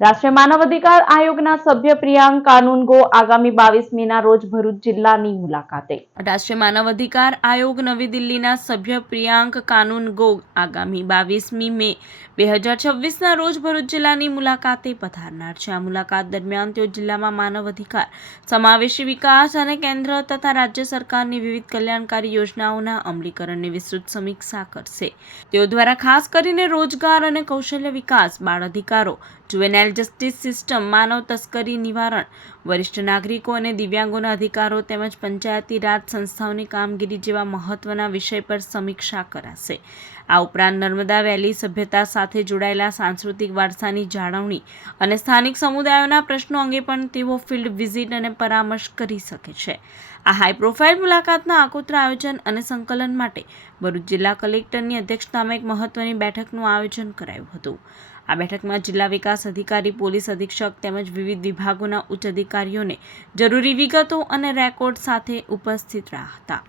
રાષ્ટ્રીય માનવ અધિકાર આયોગના સભ્ય પ્રિયાંક કાનૂનગો આગામી 22 મેના રોજ ભરૂચ જિલ્લાની મુલાકાતે. રાષ્ટ્રીય માનવ અધિકાર આયોગ નવી દિલ્હીના સભ્ય પ્રિયાંક કાનૂનગો આગામી 22મી મે 2026ના રોજ ભરૂચ જિલ્લાની મુલાકાતે પધારનાર છે. આ મુલાકાત દરમિયાન તેઓ જિલ્લામાં માનવ અધિકાર, સમાવેશી વિકાસ અને કેન્દ્ર તથા રાજ્ય સરકારની વિવિધ કલ્યાણકારી યોજનાઓના અમલીકરણની વિસ્તૃત સમીક્ષા કરશે. તેઓ દ્વારા ખાસ કરીને રોજગાર અને કૌશલ્ય વિકાસ, બાળ અધિકારો, જુવેનાઇલ જસ્ટિસ સિસ્ટમ, માનવ તસ્કરી નિવારણ, વરિષ્ઠ નાગરિકો અને દિવ્યાંગોના અધિકારો તેમજ પંચાયતી રાજ સંસ્થાઓની કામગીરી જેવા મહત્વના વિષય પર સમીક્ષા કરાશે. આ ઉપરાંત નર્મદા વેલી સભ્યતા સાથે જોડાયેલા સાંસ્કૃતિક વારસાની જાળવણી અને સ્થાનિક સમુદાયોના પ્રશ્નો અંગે પણ તેઓ ફિલ્ડ વિઝિટ અને પરામર્શ કરી શકે છે. આ હાઈ પ્રોફાઇલ મુલાકાતના આગોતરા આયોજન અને સંકલન માટે ભરૂચ જિલ્લા કલેક્ટરની અધ્યક્ષતામાં એક મહત્વની બેઠકનું આયોજન કરાયું હતું. આ બેઠકમાં જિલ્લા વિકાસ અધિકારી, પોલીસ અધિક્ષક તેમજ વિવિધ વિભાગોના ઉચ્ચ અધિકારીઓને જરૂરી વિગતો અને રેકોર્ડ સાથે ઉપસ્થિત રહ્યા હતા.